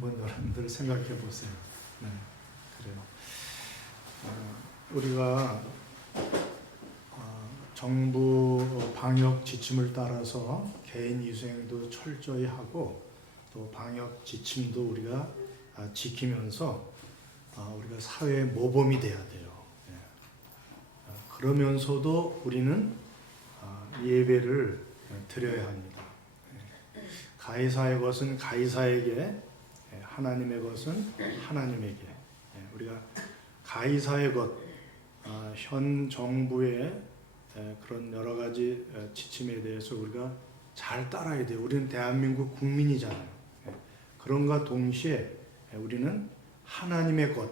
한번 여러분들 생각해 보세요. 네, 그래요. 우리가 정부 방역 지침을 따라서 개인 위생도 철저히 하고 또 방역 지침도 우리가 지키면서 우리가 사회의 모범이 돼야 돼요. 그러면서도 우리는 예배를 드려야 합니다. 가이사의 것은 가이사에게, 하나님의 것은 하나님에게. 우리가 가이사의 것, 현 정부의 그런 여러 가지 지침에 대해서 우리가 잘 따라야 돼요. 우리는 대한민국 국민이잖아요. 그런가 동시에 우리는 하나님의 것,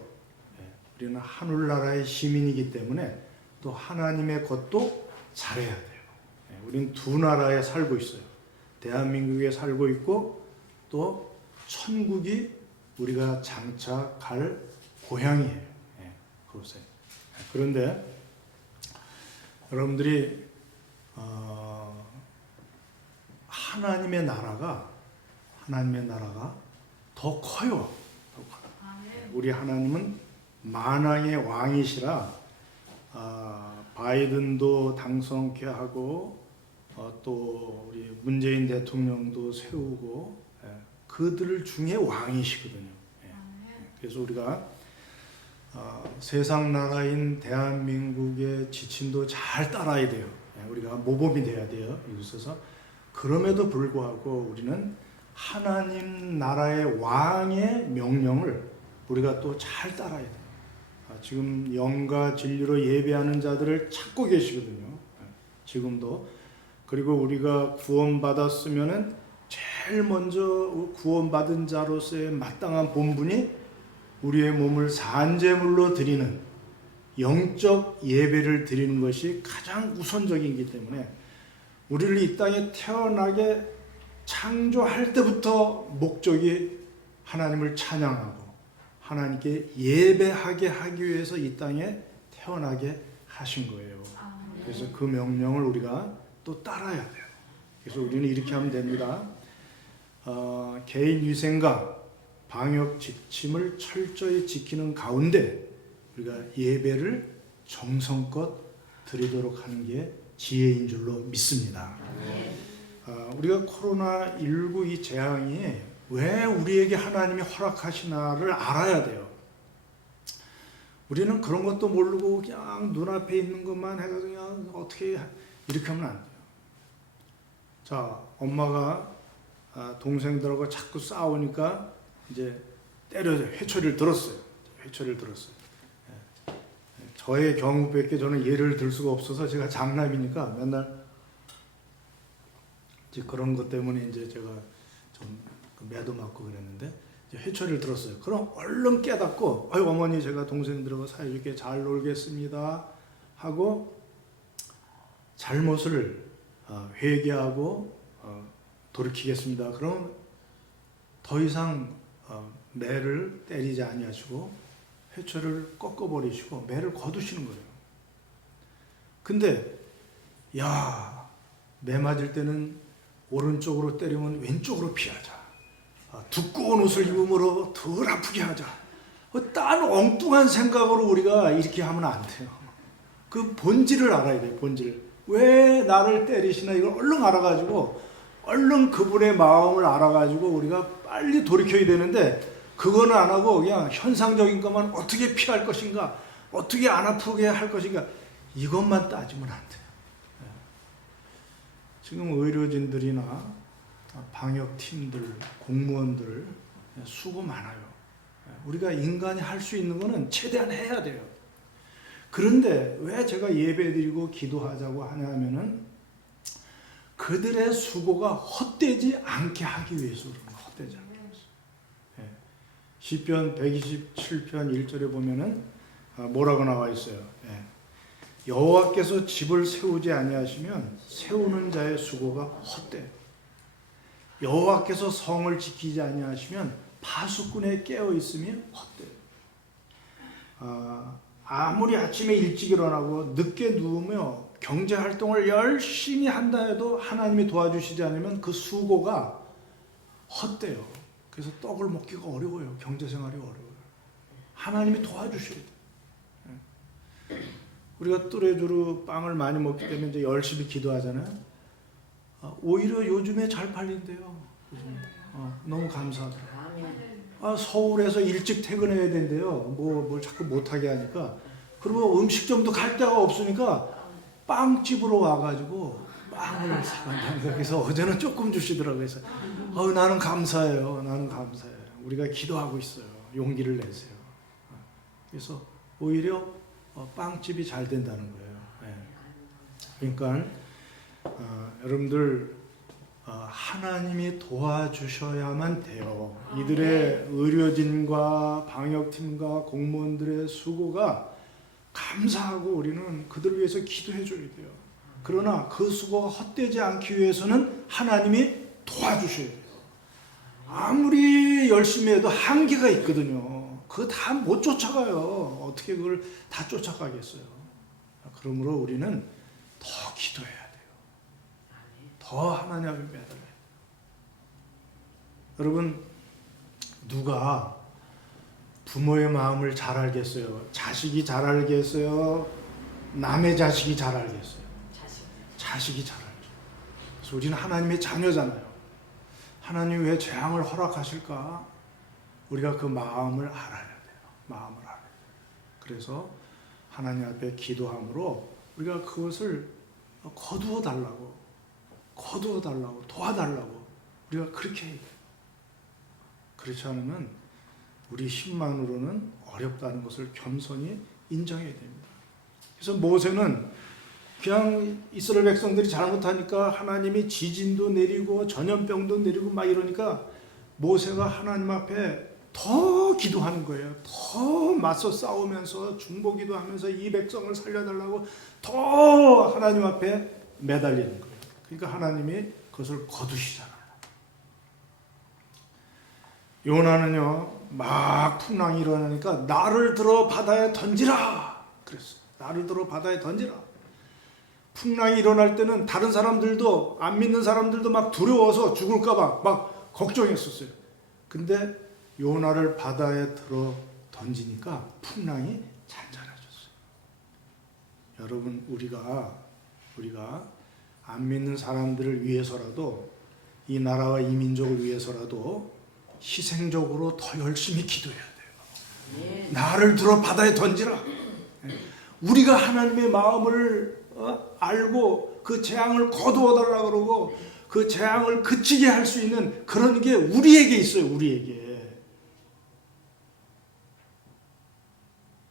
우리는 하늘나라의 시민이기 때문에 또 하나님의 것도 잘해야 돼요. 우리는 두 나라에 살고 있어요. 대한민국에 살고 있고 또 천국이 우리가 장차 갈 고향이에요. 그러세요. 그런데 여러분들이 하나님의 나라가 더 커요. 우리 하나님은 만왕의 왕이시라 바이든도 당선케 하고 또 우리 문재인 대통령도 세우고 그들 중에 왕이시거든요. 그래서 우리가 세상 나라인 대한민국의 지침도 잘 따라야 돼요. 우리가 모범이 돼야 돼요. 이곳에서 그럼에도 불구하고 우리는 하나님 나라의 왕의 명령을 우리가 또 잘 따라야 돼요. 지금 영과 진리로 예배하는 자들을 찾고 계시거든요. 지금도. 그리고 우리가 구원받았으면은 제일 먼저 구원받은 자로서의 마땅한 본분이 우리의 몸을 산제물로 드리는 영적 예배를 드리는 것이 가장 우선적이기 때문에 우리를 이 땅에 태어나게 창조할 때부터 목적이 하나님을 찬양하고 하나님께 예배하게 하기 위해서 이 땅에 태어나게 하신 거예요. 그래서 그 명령을 우리가 또 따라야 돼요. 그래서 우리는 이렇게 하면 됩니다. 개인 위생과 방역 지침을 철저히 지키는 가운데 우리가 예배를 정성껏 드리도록 하는 게 지혜인 줄로 믿습니다. 우리가 코로나19 이 재앙이 왜 우리에게 하나님이 허락하시나를 알아야 돼요. 우리는 그런 것도 모르고 그냥 눈앞에 있는 것만 해서 그냥 어떻게 이렇게 하면 안 돼요. 자, 엄마가 동생들하고 자꾸 싸우니까 이제 때려서 회초리를 들었어요. 저의 경우밖에 저는 예를 들 수가 없어서 제가 장남이니까 맨날 이제 그런 것 때문에 이제 제가 좀 매도 맞고 그랬는데 이제 회초리를 들었어요. 그럼 얼른 깨닫고 아유 어머니 제가 동생들하고 사이좋게 잘 놀겠습니다 하고 잘못을 회개하고 돌이키겠습니다. 그럼 더 이상 매를 때리지 아니하시고 회초리를 꺾어버리시고 매를 거두시는 거예요. 근데 매 맞을 때는 오른쪽으로 때리면 왼쪽으로 피하자. 두꺼운 옷을 입음으로 덜 아프게 하자. 딴 엉뚱한 생각으로 우리가 이렇게 하면 안 돼요. 그 본질을 알아야 돼요. 본질. 왜 나를 때리시나 이걸 얼른 알아가지고 얼른 그분의 마음을 알아가지고 우리가 빨리 돌이켜야 되는데 그거는 안 하고 그냥 현상적인 것만 어떻게 피할 것인가, 어떻게 안 아프게 할 것인가 이것만 따지면 안 돼요. 지금 의료진들이나 방역팀들, 공무원들 수고 많아요. 우리가 인간이 할 수 있는 거는 최대한 해야 돼요. 그런데 왜 제가 예배드리고 기도하자고 하냐면은 그들의 수고가 헛되지 않게 하기 위해서 그런 거예요. 헛되지 않게 위해서. 시편 127편 1절에 보면은 뭐라고 나와 있어요. 여호와께서 집을 세우지 아니하시면 세우는 자의 수고가 헛되요. 여호와께서 성을 지키지 아니하시면 파수꾼에 깨어 있으면 헛되요. 아무리 아침에 일찍 일어나고 늦게 누우며 경제 활동을 열심히 한다 해도 하나님이 도와주시지 않으면 그 수고가 헛되요. 그래서 떡을 먹기가 어려워요. 경제생활이 어려워요. 하나님이 도와주셔야 돼요. 우리가 뚜레쥬르 빵을 많이 먹기 때문에 이제 열심히 기도하잖아요. 오히려 요즘에 잘 팔린대요. 너무 감사하더라고요. 서울에서 일찍 퇴근해야 된대요. 뭘 자꾸 못하게 하니까. 그리고 음식점도 갈 데가 없으니까 빵집으로 와가지고 빵을 사간다는 거예요. 그래서 어제는 조금 주시더라고요. 그래서 나는 감사해요. 나는 감사해요. 우리가 기도하고 있어요. 용기를 내세요. 그래서 오히려 빵집이 잘 된다는 거예요. 그러니까 여러분들 하나님이 도와주셔야만 돼요. 이들의 의료진과 방역팀과 공무원들의 수고가 감사하고 우리는 그들을 위해서 기도해 줘야 돼요. 그러나 그 수고가 헛되지 않기 위해서는 하나님이 도와주셔야 돼요. 아무리 열심히 해도 한계가 있거든요. 그거 다 못 쫓아가요. 어떻게 그걸 다 쫓아가겠어요. 그러므로 우리는 더 기도해야 돼요. 더 하나님 앞에 매달려야 돼요. 여러분, 누가 부모의 마음을 잘 알겠어요? 자식이 잘 알겠어요? 남의 자식이 잘 알겠어요? 자식이 잘 알죠. 그래서 우리는 하나님의 자녀잖아요. 하나님 왜 재앙을 허락하실까? 우리가 그 마음을 알아야 돼요. 마음을 알아야 돼요. 그래서 하나님 앞에 기도함으로 우리가 그것을 거두어 달라고, 도와달라고 우리가 그렇게 해야 돼요. 그렇지 않으면 우리 힘만으로는 어렵다는 것을 겸손히 인정해야 됩니다. 그래서 모세는 그냥 이스라엘 백성들이 잘못하니까 하나님이 지진도 내리고 전염병도 내리고 막 이러니까 모세가 하나님 앞에 더 기도하는 거예요. 더 맞서 싸우면서 중보기도 하면서 이 백성을 살려달라고 더 하나님 앞에 매달리는 거예요. 그러니까 하나님이 그것을 거두시잖아요. 요나는요, 막 풍랑이 일어나니까 나를 들어 바다에 던지라 그랬어요. 나를 들어 바다에 던지라. 풍랑이 일어날 때는 다른 사람들도, 안 믿는 사람들도 막 두려워서 죽을까봐 막 걱정했었어요. 근데 요나를 바다에 들어 던지니까 풍랑이 잔잔해졌어요. 여러분, 우리가 안 믿는 사람들을 위해서라도, 이 나라와 이 민족을 위해서라도 희생적으로 더 열심히 기도해야 돼요. 나를 들어 바다에 던지라. 우리가 하나님의 마음을 알고 그 재앙을 거두어 달라고 그러고 그 재앙을 그치게 할 수 있는 그런 게 우리에게 있어요. 우리에게.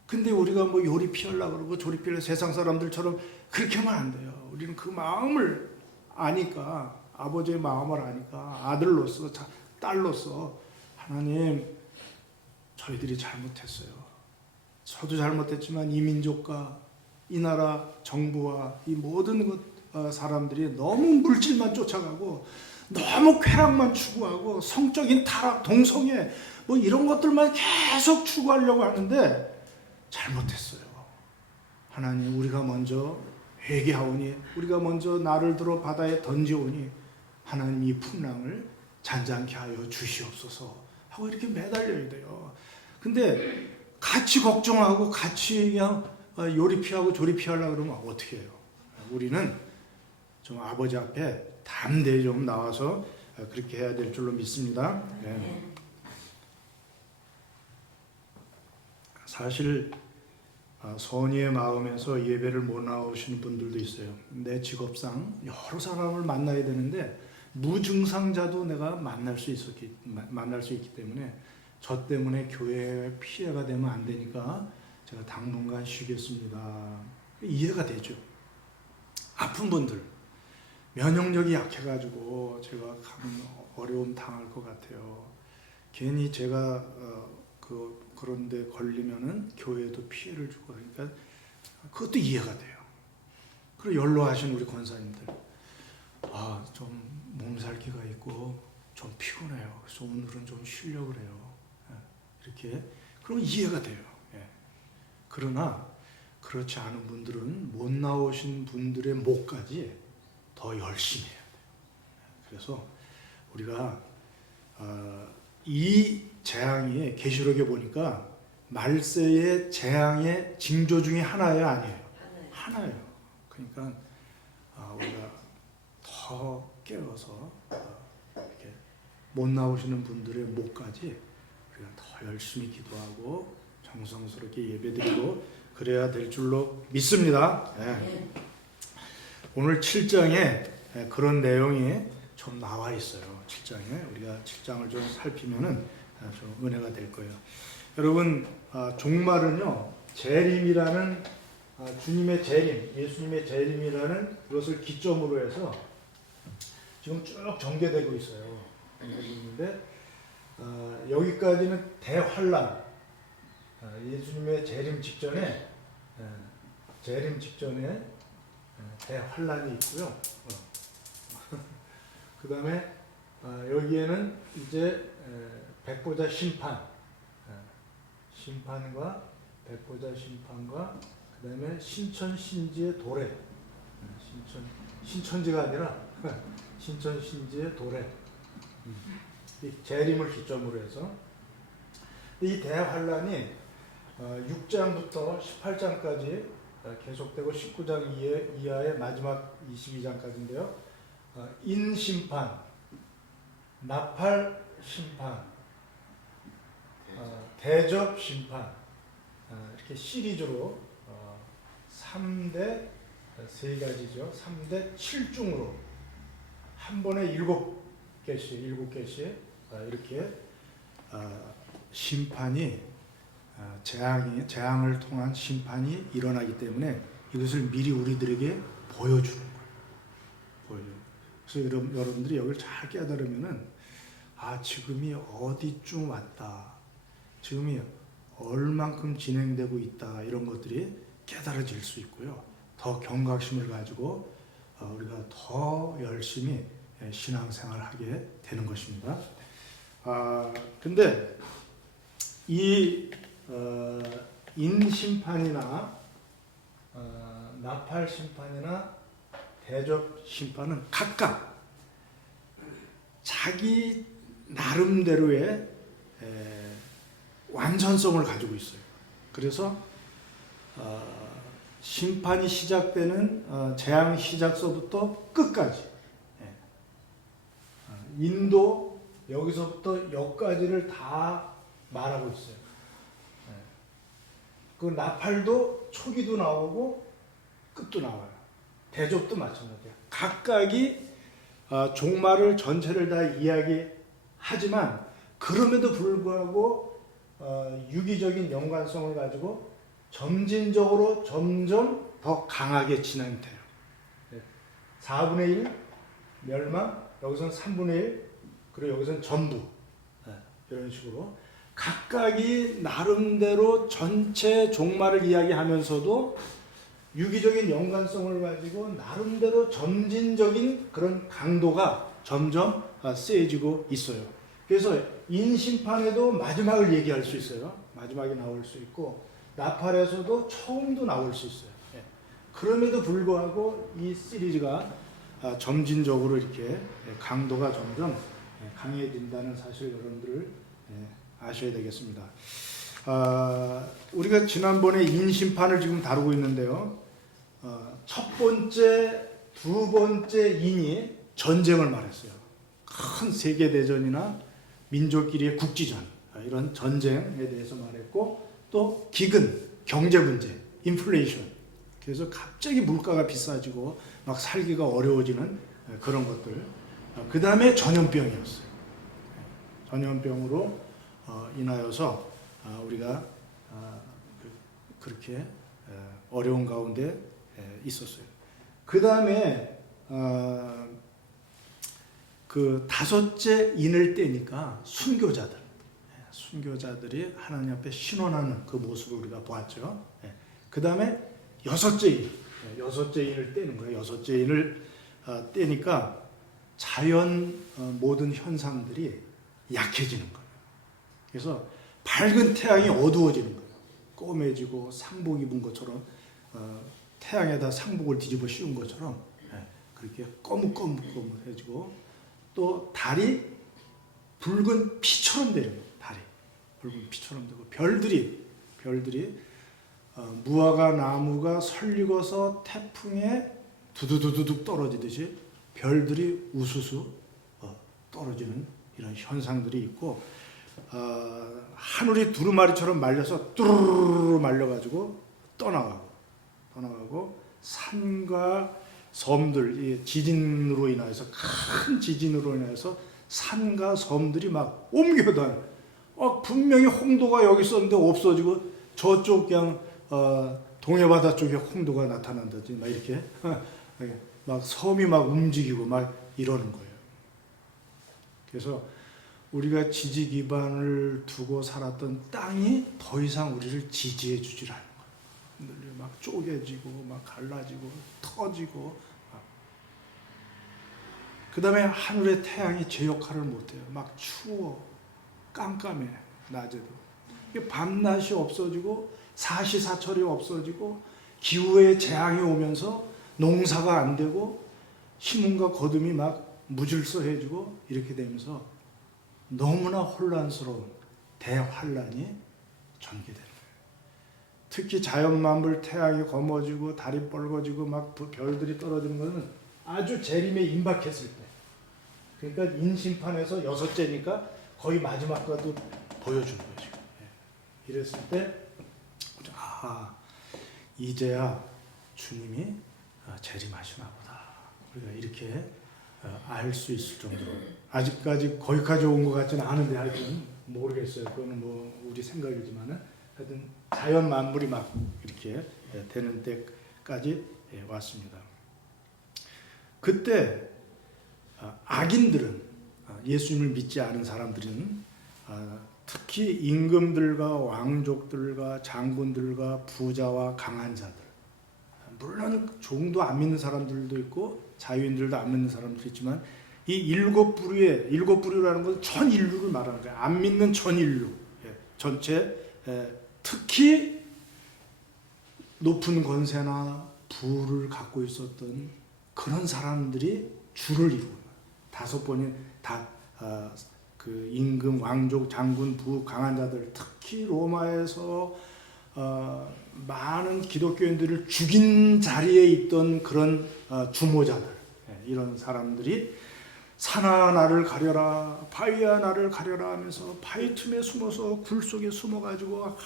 근데 우리가 뭐 요리 피하려고 그러고 조리 피하려고 세상 사람들처럼 그렇게 하면 안 돼요. 우리는 그 마음을 아니까, 아버지의 마음을 아니까 아들로서 딸로서 하나님, 저희들이 잘못했어요. 저도 잘못했지만 이 민족과 이 나라 정부와 이 모든 사람들이 너무 물질만 쫓아가고 너무 쾌락만 추구하고 성적인 타락, 동성애 뭐 이런 것들만 계속 추구하려고 하는데 잘못했어요. 하나님, 우리가 먼저 회개하오니, 우리가 먼저 나를 들어 바다에 던지오니 하나님 이 풍랑을 잔잔케 하여 주시옵소서 하고 이렇게 매달려야 돼요. 근데 같이 걱정하고 같이 그냥 요리 피하고 조리 피하려고 그러면 어떻게 해요? 우리는 좀 아버지 앞에 담대히 좀 나와서 그렇게 해야 될 줄로 믿습니다. 네. 사실 선의의 마음에서 예배를 못 나오시는 분들도 있어요. 내 직업상 여러 사람을 만나야 되는데 무증상자도 내가 만날 수 있기 때문에 저 때문에 교회에 피해가 되면 안 되니까 제가 당분간 쉬겠습니다. 이해가 되죠. 아픈 분들, 면역력이 약해가지고 제가 가면 어려움 당할 것 같아요. 괜히 제가 그런데 걸리면은 교회에도 피해를 주고 그러니까 그것도 이해가 돼요. 그리고 연로하신 우리 권사님들, 좀 몸살기가 있고 좀 피곤해요. 그래서 오늘은 좀 쉬려고 그래요. 이렇게 그러면 이해가 돼요. 그러나 그렇지 않은 분들은 못 나오신 분들의 목까지 더 열심히 해야 돼요. 그래서 우리가 이 재앙이 계시록에 보니까 말세의 재앙의 징조 중에 하나예요, 아니에요? 하나예요. 그러니까 우리가 더 깨워서 이렇게 못 나오시는 분들의 목까지 우리가 더 열심히 기도하고 정성스럽게 예배드리고 그래야 될 줄로 믿습니다. 네. 오늘 7장에 그런 내용이 좀 나와 있어요. 7장에 우리가 7장을 좀 살피면은 좀 은혜가 될 거예요. 여러분, 종말은요 재림이라는 주님의 재림, 예수님의 재림이라는 그것을 기점으로 해서 지금 쭉 전개되고 있어요. 있는데 여기까지는 대환란, 예수님의 재림 직전에 대환란이 있고요. 그 다음에 여기에는 이제 백보자 심판과 백보자 심판과 그 다음에 신천신지의 도래, 신천지가 아니라 신천신지의 도래, 이 재림을 기점으로 해서 이 대환란이 6장부터 18장까지 계속되고 19장 이하의 마지막 22장까지인데요. 인심판, 나팔심판, 대접심판, 이렇게 시리즈로 3대 3가지죠. 3대 7중으로 한 번에 7개씩 이렇게 심판이 재앙을 통한 심판이 일어나기 때문에 이것을 미리 우리들에게 보여주는 거예요. 그래서 여러분들이 여기를 잘 깨달으면은 지금이 어디쯤 왔다, 지금이 얼만큼 진행되고 있다, 이런 것들이 깨달아질 수 있고요. 더 경각심을 가지고 우리가 더 열심히 신앙생활을 하게 되는 것입니다. 근데 이 인심판이나 나팔심판이나 대접심판은 각각 자기 나름대로의 완전성을 가지고 있어요. 그래서 심판이 시작되는 재앙 시작서부터 끝까지, 인도 여기서부터 여기까지를 다 말하고 있어요. 그 나팔도 초기도 나오고 끝도 나와요. 대접도 마찬가지야. 각각이 종말을 전체를 다 이야기하지만 그럼에도 불구하고 유기적인 연관성을 가지고 점진적으로 점점 더 강하게 진행돼요. 4분의 1 멸망, 여기서는 3분의 1, 그리고 여기서는 전부, 이런 식으로 각각이 나름대로 전체 종말을 이야기하면서도 유기적인 연관성을 가지고 나름대로 점진적인 그런 강도가 점점 세지고 있어요. 그래서 인심판에도 마지막을 얘기할 수 있어요. 마지막이 나올 수 있고, 나팔에서도 처음도 나올 수 있어요. 그럼에도 불구하고 이 시리즈가 점진적으로 이렇게 강도가 점점 강해진다는 사실 여러분들 아셔야 되겠습니다. 우리가 지난번에 인심판을 지금 다루고 있는데요. 첫 번째, 두 번째 인이 전쟁을 말했어요. 큰 세계대전이나 민족끼리의 국지전, 이런 전쟁에 대해서 말했고, 또 기근, 경제 문제, 인플레이션. 그래서 갑자기 물가가 비싸지고 막 살기가 어려워지는 그런 것들. 그 다음에 전염병이었어요. 전염병으로 인하여서 우리가 그렇게 어려운 가운데 있었어요. 그 다음에 그 다섯째 인을 떼니까 순교자들이 하나님 앞에 신원하는 그 모습을 우리가 보았죠. 그 다음에 여섯째 인을 떼는 거예요. 여섯째 인을 떼니까 자연 모든 현상들이 약해지는 거예요. 그래서 밝은 태양이 어두워지는 거예요. 꼬매지고 상복 입은 것처럼, 태양에다 상복을 뒤집어 씌운 것처럼 그렇게 거뭇거뭇해지고, 또 달이 붉은 피처럼 되는 거예요. 달이 붉은 피처럼 되고 별들이 무화과 나무가 설익어서 태풍에 두두두두둑 떨어지듯이 별들이 우수수 떨어지는 이런 현상들이 있고, 하늘이 두루마리처럼 말려서 뚜루루루 말려가지고 떠나가고 산과 섬들, 이 지진으로 인해서, 큰 지진으로 인해서 산과 섬들이 막 옮겨다녀. 분명히 홍도가 여기 있었는데 없어지고 저쪽 그냥 동해바다 쪽에 홍도가 나타난다든지 막 이렇게 막 섬이 막 움직이고 막 이러는 거예요. 그래서 우리가 지지 기반을 두고 살았던 땅이 더 이상 우리를 지지해 주질 않는 거예요. 막 쪼개지고 막 갈라지고 터지고. 그 다음에 하늘의 태양이 제 역할을 못해요. 막 추워 깜깜해 낮에도. 밤낮이 없어지고 사시사철이 없어지고 기후의 재앙이 오면서 농사가 안 되고 심음과 거둠이 막 무질서해지고 이렇게 되면서 너무나 혼란스러운 대환란이 전개되는 거예요. 특히 자연만물 태양이 검어지고 달이 뻘거지고 막 별들이 떨어지는 것은 아주 재림에 임박했을 때, 그러니까 인심판에서 6째니까 거의 마지막과도 보여주는 거죠. 이랬을 때 이제야 주님이 재림하시나 보다, 우리가 이렇게 알 수 있을 정도로. 아직까지 거기까지 온 것 같지는 않은데 하여튼 모르겠어요. 그거는 뭐 우리 생각이지만은 하여튼 자연 만물이 막 이렇게 되는 때까지 왔습니다. 그때 악인들은, 예수님을 믿지 않은 사람들은 특히 임금들과 왕족들과 장군들과 부자와 강한 자들, 물론 종도 안 믿는 사람들도 있고 자유인들도 안 믿는 사람들도 있지만, 이 일곱 부류라는 것은 전 인류를 말하는 거예요. 안 믿는 전 인류 전체, 특히 높은 권세나 부를 갖고 있었던 그런 사람들이 주를 이루는 거예요. 5번이 다 그 임금, 왕족, 장군, 부, 강한 자들, 특히 로마에서 많은 기독교인들을 죽인 자리에 있던 그런 주모자들, 이런 사람들이 산아 나를 가려라, 바위야 나를 가려라 하면서 바위 틈에 숨어서 굴 속에 숨어가지고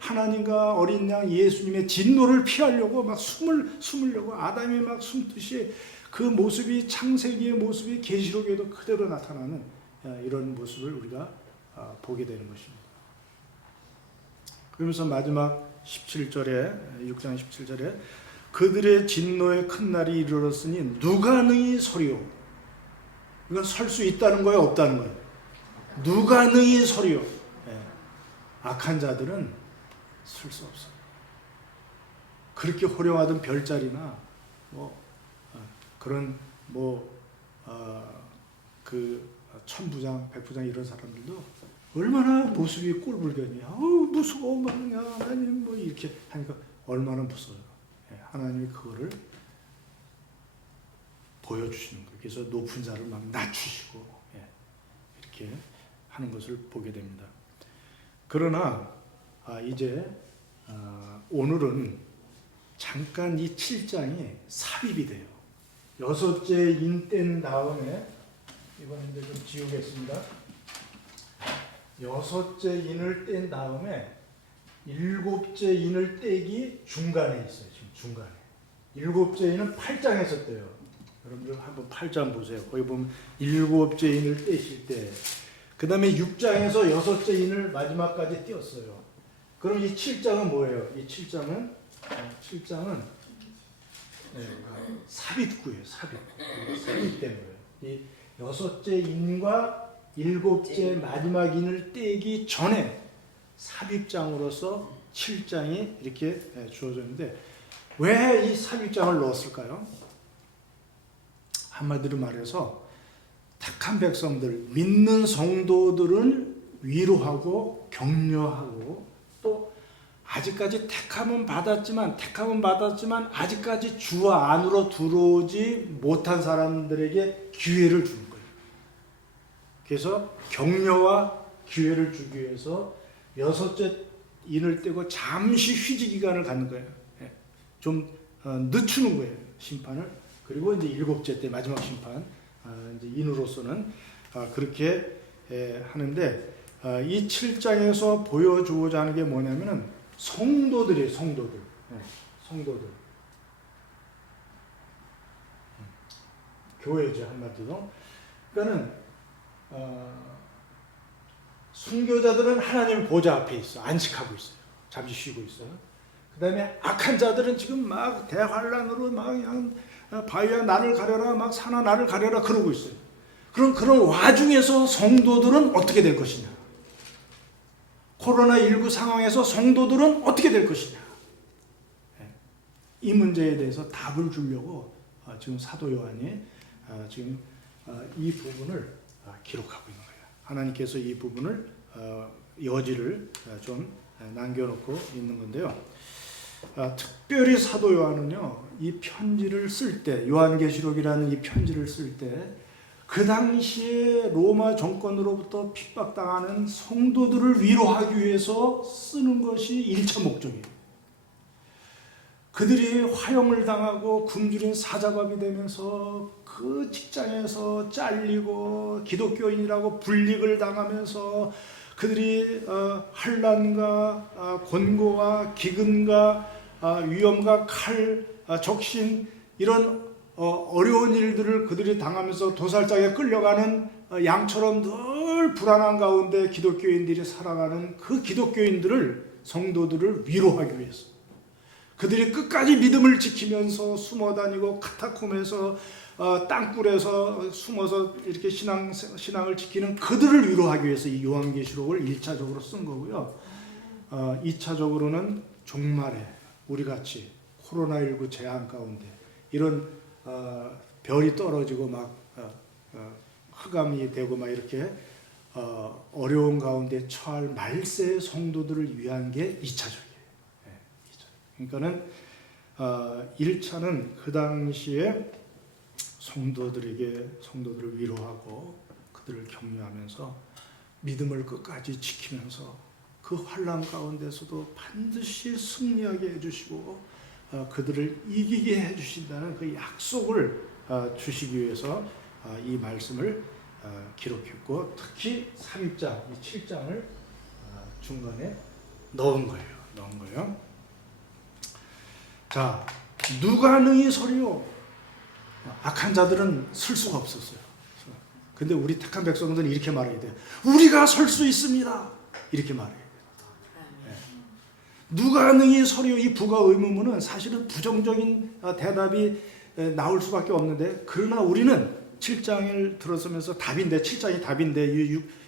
하나님과 어린 양 예수님의 진노를 피하려고 막 숨으려고 아담이 막 숨듯이, 그 모습이 창세기의 모습이 계시록에도 그대로 나타나는 이런 모습을 우리가 보게 되는 것입니다. 그러면서 마지막 17절에, 6장 17절에 그들의 진노의 큰 날이 이르렀으니 누가 능히 서리오. 이건 설 수 있다는 거예요, 없다는 거예요? 누가 능히 서리오. 악한 자들은 설 수 없어요. 그렇게 호령하던 별자리나 그런 그 천부장, 백부장 이런 사람들도 얼마나 모습이 꼴불견이야. 무서워, 하나님 이렇게 하니까 얼마나 무서워요. 하나님이 그거를 보여주시는 거예요. 그래서 높은 자를 막 낮추시고 이렇게 하는 것을 보게 됩니다. 그러나 이제 오늘은 잠깐 이 7장이 삽입이 돼요. 6째 인 뗀 다음에, 이번에 이제 좀 지우겠습니다. 6째 인을 뗀 다음에 7째 인을 떼기 중간에 있어요. 지금 중간에. 7째 인은 8장에서 떼요. 여러분들 한번 8장 보세요. 거기 보면 7째 인을 떼실 때, 그 다음에 6장에서 6째 인을 마지막까지 띄었어요. 그럼 이 7장은 뭐예요? 이 7장은 삽입구예요. 삽입된 거예요. 이 6째 인과 7째 마지막 인을 떼기 전에 삽입장으로서 7장이 이렇게 주어졌는데, 왜 이 삽입장을 넣었을까요? 한마디로 말해서 택한 백성들, 믿는 성도들은 위로하고 격려하고, 또 아직까지 택함은 받았지만 아직까지 주 안으로 들어오지 못한 사람들에게 기회를 주는 거예요. 그래서 격려와 기회를 주기 위해서 여섯째 인을 떼고 잠시 휴지 기간을 갖는 거예요. 좀 늦추는 거예요, 심판을. 그리고 이제 일곱째 때 마지막 심판, 이제 인으로서는 그렇게 하는데, 이 7장에서 보여주고자 하는 게 뭐냐면은 성도들이에요. 성도들. 교회죠, 한마디로. 그러니까는 순교자들은 하나님 보좌 앞에 있어, 안식하고 있어요. 잠시 쉬고 있어요. 그 다음에 악한 자들은 지금 막 대환란으로 막 그냥 바위야 나를 가려라, 막 산아 나를 가려라 그러고 있어요. 그런 와중에서 성도들은 어떻게 될 것이냐? 코로나19 상황에서 성도들은 어떻게 될 것이냐? 이 문제에 대해서 답을 주려고 지금 사도 요한이 지금 이 부분을 기록하고 있는 거예요. 하나님께서 이 부분을 여지를 좀 남겨놓고 있는 건데요. 특별히 사도 요한은요, 이 편지를 쓸 때, 요한계시록이라는 이 편지를 쓸 때 그 당시에 로마 정권으로부터 핍박당하는 성도들을 위로하기 위해서 쓰는 것이 1차 목적이에요. 그들이 화형을 당하고 굶주린 사자밥이 되면서 그 직장에서 잘리고 기독교인이라고 불이익을 당하면서 그들이 환난과 곤고와 기근과 위험과 칼, 적신 이런 어려운 일들을 그들이 당하면서 도살장에 끌려가는 양처럼 늘 불안한 가운데 기독교인들이 살아가는 그 기독교인들을, 성도들을 위로하기 위해서, 그들이 끝까지 믿음을 지키면서 숨어 다니고 카타콤에서 땅굴에서 숨어서 이렇게 신앙을 지키는 그들을 위로하기 위해서 이 요한계시록을 1차적으로 쓴 거고요. 2차적으로는 종말에 우리같이 코로나19 재앙 가운데 이런 별이 떨어지고 막 흑암이 되고 막 이렇게 어려운 가운데 처할 말세의 성도들을 위한 게 2차적이에요. 그러니까는 1차는 그 당시에 성도들을 위로하고 그들을 격려하면서 믿음을 끝까지 지키면서 그 환난 가운데서도 반드시 승리하게 해주시고 그들을 이기게 해주신다는 그 약속을 주시기 위해서 이 말씀을 기록했고, 특히 3장, 이 7장을 중간에 넣은 거예요. 자, 누가 능히 서리요? 악한 자들은 쓸 수가 없었어요. 근데 우리 택한 백성들은 이렇게 말해야 돼요. 우리가 설 수 있습니다. 이렇게 말해야 돼요. 누가 능히 서리요? 이 부가 의문문은 사실은 부정적인 대답이 나올 수밖에 없는데, 그러나 우리는 7장을 들어서면서 답인데, 7장이 답인데,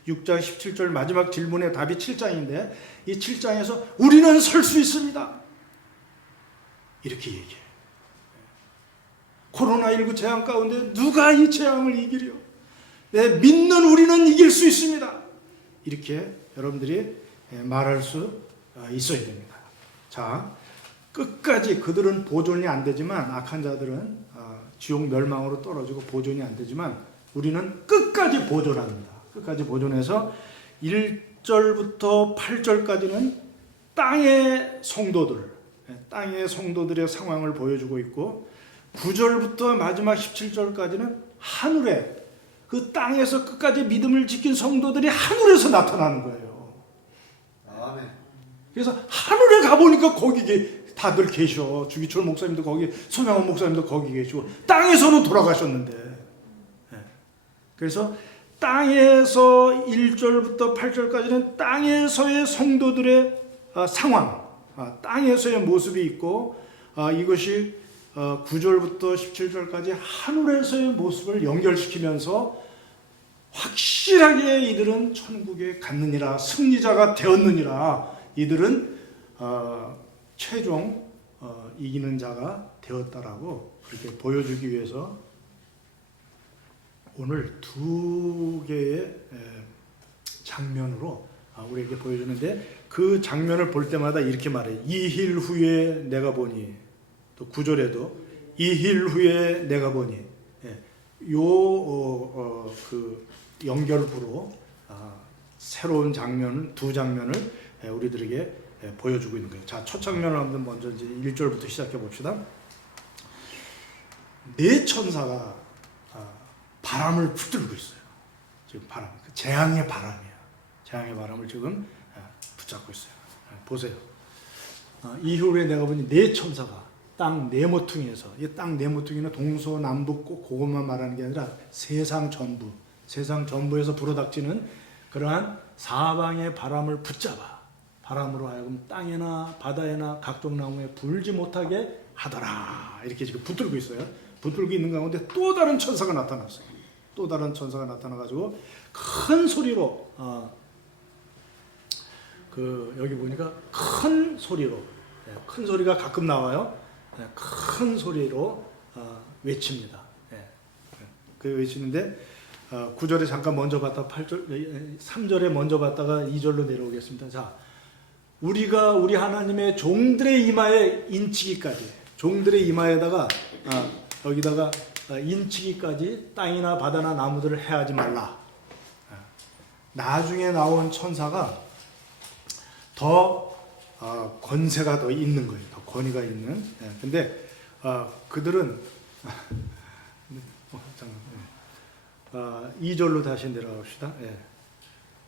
6장 17절 마지막 질문의 답이 7장인데, 이 7장에서 우리는 설 수 있습니다. 이렇게 얘기해요. 코로나19 재앙 가운데 누가 이 재앙을 이기려? 믿는 우리는 이길 수 있습니다. 이렇게 여러분들이 말할 수 있어야 됩니다. 자, 끝까지 그들은 보존이 안 되지만, 악한 자들은 지옥 멸망으로 떨어지고 보존이 안 되지만, 우리는 끝까지 보존합니다. 끝까지 보존해서 1절부터 8절까지는 땅의 성도들의 상황을 보여주고 있고, 9절부터 마지막 17절까지는 하늘에, 그 땅에서 끝까지 믿음을 지킨 성도들이 하늘에서 나타나는 거예요. 아멘. 그래서 하늘에 가보니까 거기 다들 계셔. 주기철 목사님도 거기, 손양원 목사님도 거기 계시고, 땅에서는 돌아가셨는데. 그래서 땅에서 1절부터 8절까지는 땅에서의 성도들의 상황, 땅에서의 모습이 있고, 이것이 9절부터 17절까지 하늘에서의 모습을 연결시키면서 확실하게 이들은 천국에 갔느니라, 승리자가 되었느니라, 이들은 최종 이기는 자가 되었다라고 그렇게 보여주기 위해서 오늘 두 개의 장면으로 우리에게 보여주는데, 그 장면을 볼 때마다 이렇게 말해요. 2일 후에 내가 보니, 또 9절에도 2일 후에 내가 보니, 그 연결부로 새로운 두 장면을 우리들에게 보여주고 있는 거예요. 자, 첫 장면을 한번 먼저 이제 1절부터 시작해 봅시다. 네 천사가 바람을 붙들고 있어요. 지금 바람, 재앙의 바람이에요. 재앙의 바람을 지금 붙잡고 있어요. 보세요. 이후에 내가 보니 네 천사가 땅 네모퉁이에서, 이 땅 네모퉁이는 동서남북 꼭 그것만 말하는 게 아니라 세상 전부에서 불어닥치는 그러한 사방의 바람을 붙잡아 바람으로 하여금 땅에나 바다에나 각종 나무에 불지 못하게 하더라. 이렇게 지금 붙들고 있어요. 붙들고 있는 가운데 또 다른 천사가 나타났어요. 또 다른 천사가 나타나가지고 큰 소리로 여기 보니까 큰 소리가 가끔 나와요. 큰 소리로 외칩니다. 그 외치는데 9절에 잠깐 먼저 봤다가 3절에 먼저 봤다가 2절로 내려오겠습니다. 자, 우리가 우리 하나님의 종들의 이마에 인치기까지, 종들의 이마에다가 여기다가 인치기까지 땅이나 바다나 나무들을 해하지 말라. 나중에 나온 천사가 더 권세가 더 있는 거예요. 더 권위가 있는. 근데 그들은 2절로 다시 내려갑시다.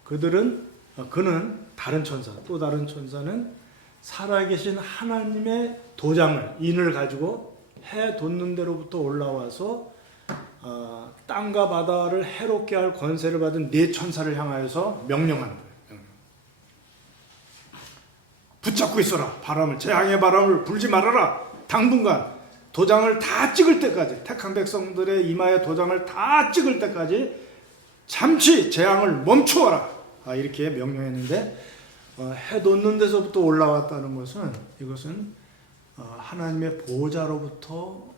그는 다른 천사, 또 다른 천사는 살아계신 하나님의 도장을, 인을 가지고 해 돋는 데로부터 올라와서 땅과 바다를 해롭게 할 권세를 받은 네 천사를 향하여서 명령하는 거예요. 붙잡고 있어라. 재앙의 바람을 불지 말아라. 당분간 도장을 다 찍을 때까지, 택한 백성들의 이마에 도장을 다 찍을 때까지 잠시 재앙을 멈추어라. 이렇게 명령했는데 해 돋는 데서부터 올라왔다는 것은, 이것은 하나님의 보호자로부터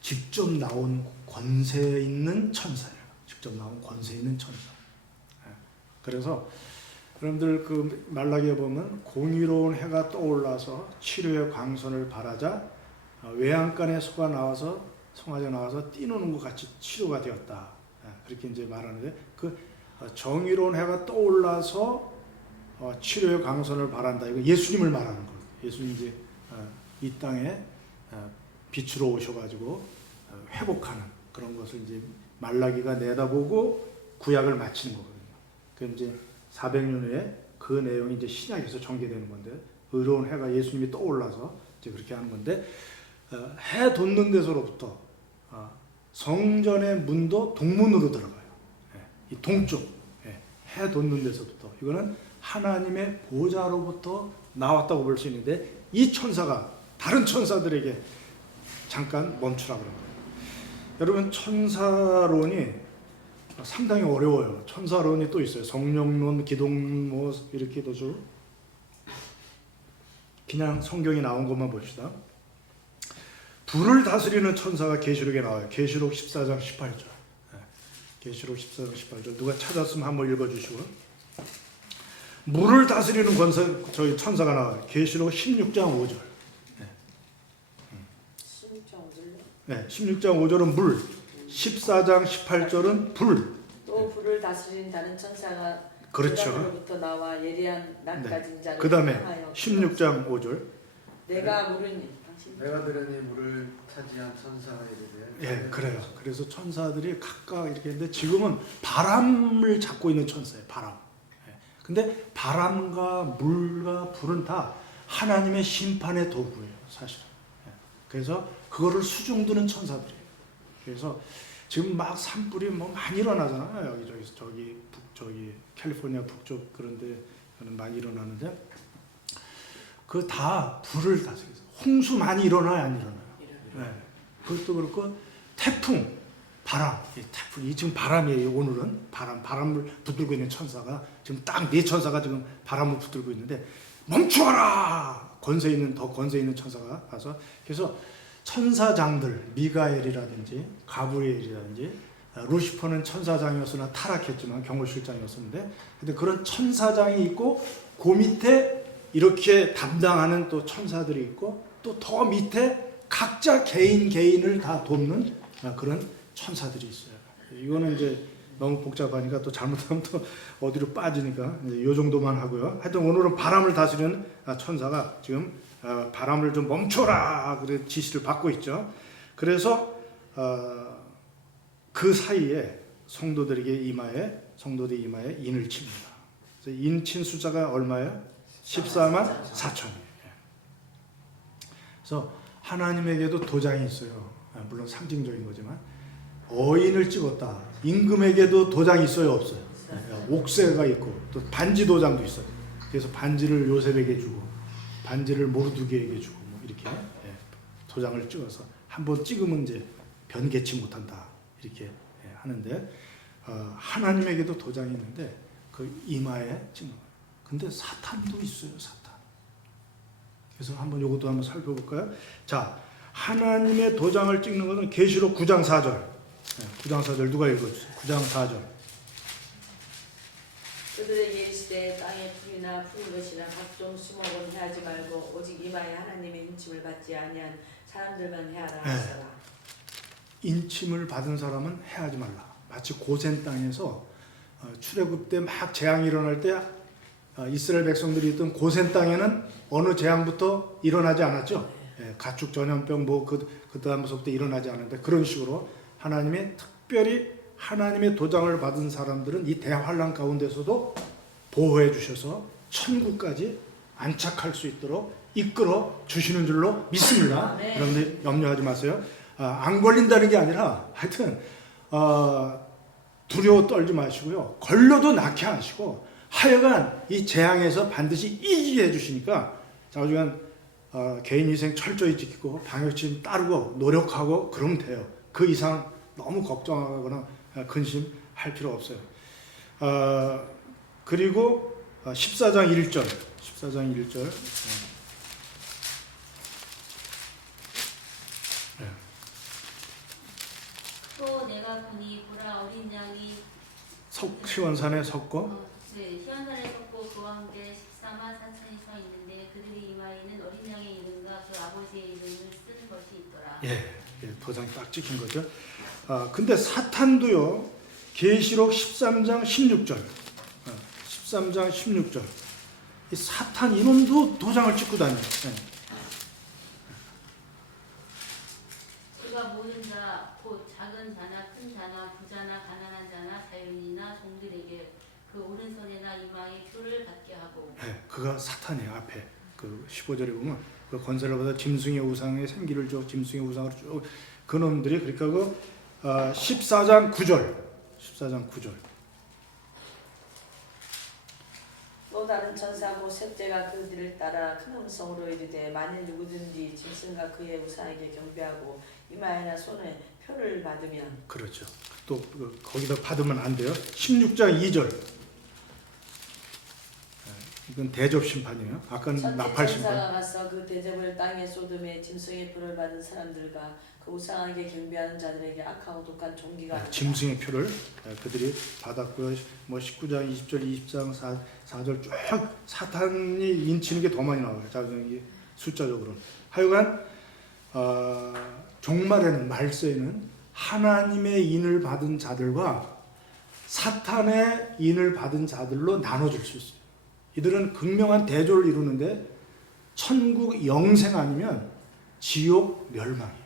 직접 나온 권세 있는 천사예요. 직접 나온 권세 있는 천사. 그래서 여러분들 그 말라기에 보면 공의로운 해가 떠올라서 치료의 광선을 발하자 외양간의 소가 나와서 송아지가 나와서 뛰노는 것 같이 치료가 되었다. 그렇게 이제 말하는데, 그 정의로운 해가 떠올라서 치료의 광선을 발한다. 이거 예수님을 말하는 거예요. 예수님 이제 이 땅에 빛으로 오셔가지고 회복하는 그런 것을 이제 말라기가 내다보고 구약을 마치는 거거든요. 그 이제 400년 후에 그 내용이 이제 신약에서 전개되는 건데, 의로운 해가 예수님이 떠올라서 이제 그렇게 하는 건데, 해 돋는 데서로부터 성전의 문도 동문으로 들어가요. 이 동쪽, 해 돋는 데서부터. 이거는 하나님의 보좌로부터 나왔다고 볼 수 있는데, 이 천사가 다른 천사들에게 잠깐 멈추라 그런 거예요. 여러분, 천사론이 상당히 어려워요. 천사론이 또 있어요. 성령론, 기독론, 이렇게 도죠. 그냥 성경에 나온 것만 봅시다. 불을 다스리는 천사가 계시록에 나와요. 계시록 14장 18절. 계시록 14장 18절. 누가 찾았으면 한번 읽어주시고. 물을 다스리는 저희 천사가 나와요. 계시록 16장 5절. 16장 5절요? 네, 16장 5절은 물, 14장 18절은 불. 또 불을 다스리는 다른 천사가 그렇죠. 부터 나와 예리한 낯가진 자를 그 다음에 향하여 16장 5절. 내가 물은 당신 내가 들으니 물을 차지한 천사가 이르되. 그래요. 그래서 천사들이 각각 이렇게 했는데, 지금은 바람을 잡고 있는 천사예요. 바람. 근데 바람과 물과 불은 다 하나님의 심판의 도구예요, 사실은. 그래서 그거를 수중두는 천사들이에요. 그래서 지금 막 산불이 많이 일어나잖아요. 저기 캘리포니아 북쪽 그런데 많이 일어나는데, 그 다 불을 다스려서 홍수 많이 일어나요, 안 일어나요? 그것도 그렇고 태풍, 바람, 태풍이 지금 바람이에요. 오늘은 바람을 붙들고 있는 천사가 지금 딱 네 천사가 지금 바람을 붙들고 있는데, 멈추어라! 더 권세 있는 천사가 가서, 그래서 천사장들, 미가엘이라든지 가브리엘이라든지, 루시퍼는 천사장이었으나 타락했지만 경호실장이었었는데, 근데 그런 천사장이 있고, 그 밑에 이렇게 담당하는 또 천사들이 있고, 또 더 밑에 각자 개인을 다 돕는 그런 천사들이 있어요. 이거는 이제 너무 복잡하니까 또 잘못하면 또 어디로 빠지니까 이제 이 정도만 하고요. 하여튼 오늘은 바람을 다스리는 천사가 지금 바람을 좀 멈춰라 그래 지시를 받고 있죠. 그래서 그 사이에 성도들이 이마에 인을 칩니다. 인친 숫자가 얼마예요? 14만 4천이에요. 그래서 하나님에게도 도장이 있어요. 물론 상징적인 거지만 어인을 찍었다. 임금에게도 도장이 있어요, 없어요? 옥새가 있고 또 반지 도장도 있어요. 그래서 반지를 요셉에게 주고 반지를 모르드게에게 주고 뭐 이렇게 도장을 찍어서 한번 찍으면 이제 변개치 못한다 이렇게 하는데 하나님에게도 도장이 있는데 그 이마에 찍는 거예요. 근데 사탄도 있어요, 사탄. 그래서 한번 이것도 한번 살펴볼까요? 자, 하나님의 도장을 찍는 것은 계시록 9장 4절. 9장 4절 누가 읽어주세요? 9장 4절. 그들에게 이르시되 땅에 풀이나 푸른 것이나 각종 수목은 해하지 말고 오직 이마에 하나님의 인침을 받지 아니한 사람들만 해하라 하시더라. 인침을 받은 사람은 해하지 말라. 마치 고센 땅에서 출애굽 때 막 재앙이 일어날 때 이스라엘 백성들이 있던 고센 땅에는 어느 재앙부터 일어나지 않았죠. 가축 전염병 그 다음부터 일어나지 않았는데 그런 식으로 하나님의 특별히 하나님의 도장을 받은 사람들은 이 대환란 가운데서도 보호해 주셔서 천국까지 안착할 수 있도록 이끌어 주시는 줄로 믿습니다. 여러분들 염려하지 마세요. 안 걸린다는 게 아니라 하여튼 두려워 떨지 마시고요. 걸려도 낳게 하시고 하여간 이 재앙에서 반드시 이기게 해주시니까 자주간 개인 위생 철저히 지키고 방역수칙 따르고 노력하고 그러면 돼요. 그 이상 너무 걱정하거나 근심할 필요 없어요. 그리고 14장 1절 또 내가 보니 보라 어린 양이 시원산에 섰고 시원산에 섰고 그와 함께 14만 4천이 서 있는데 그들의 이마에는 어린 양의 이름과 그 아버지의 이름을 쓰는 것이 있더라. 도장이 딱 찍힌 거죠. 근데 사탄도요. 계시록 13장 16절. 13장 16절. 이 사탄 이놈도 도장을 찍고 다녀요. 그가 모든 자, 곧 작은 자나 큰 자나 부자나 가난한 자나 자유인이나 종들에게 그 오른손이나 이마에 표를 받게 하고. 그가 사탄이에요. 앞에 그 15절에 보면 그 건설을 받아 짐승의 우상에 생기를 줘 짐승의 우상으로 쭉 그놈들이 그러니까 그 14장 9절 또 다른 천사고 셋째가 그들을 따라 큰 음성으로 이르되 만일 누구든지 짐승과 그의 우상에게 경배하고 이마에나 손에 표를 받으면 그렇죠. 또 거기다 받으면 안 돼요. 16장 2절 이건 대접 심판이에요. 아까는 나팔 심판. 천사가 가서 그 대접을 땅에 쏟음에 짐승의 표를 받은 사람들과 그 우상에게 경배하는 자들에게 악하고 독한 종기가 짐승의 표를 그들이 받았고요. 뭐 19장 20절 20장 4절 쭉 사탄이 인치는 게 더 많이 나와요. 자기 숫자적으로. 하여간 종말에는 말세에는 하나님의 인을 받은 자들과 사탄의 인을 받은 자들로 나눠질 수 있어요. 이들은 극명한 대조를 이루는데 천국 영생 아니면 지옥 멸망이에요.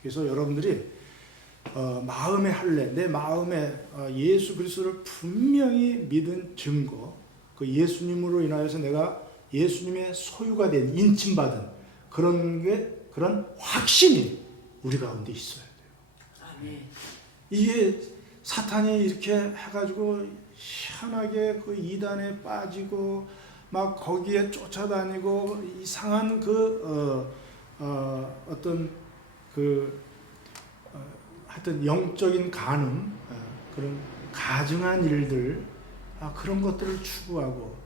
그래서 여러분들이 마음의 할례, 내 마음에 예수 그리스도를 분명히 믿은 증거, 그 예수님으로 인하여서 내가 예수님의 소유가 된 인침받은 그런 확신이 우리 가운데 있어야 돼요. 아멘. 이게 사탄이 이렇게 해가지고 희한하게 그 이단에 빠지고 막 거기에 쫓아다니고 이상한 하여튼 영적인 간음 그런 가증한 일들 그런 것들을 추구하고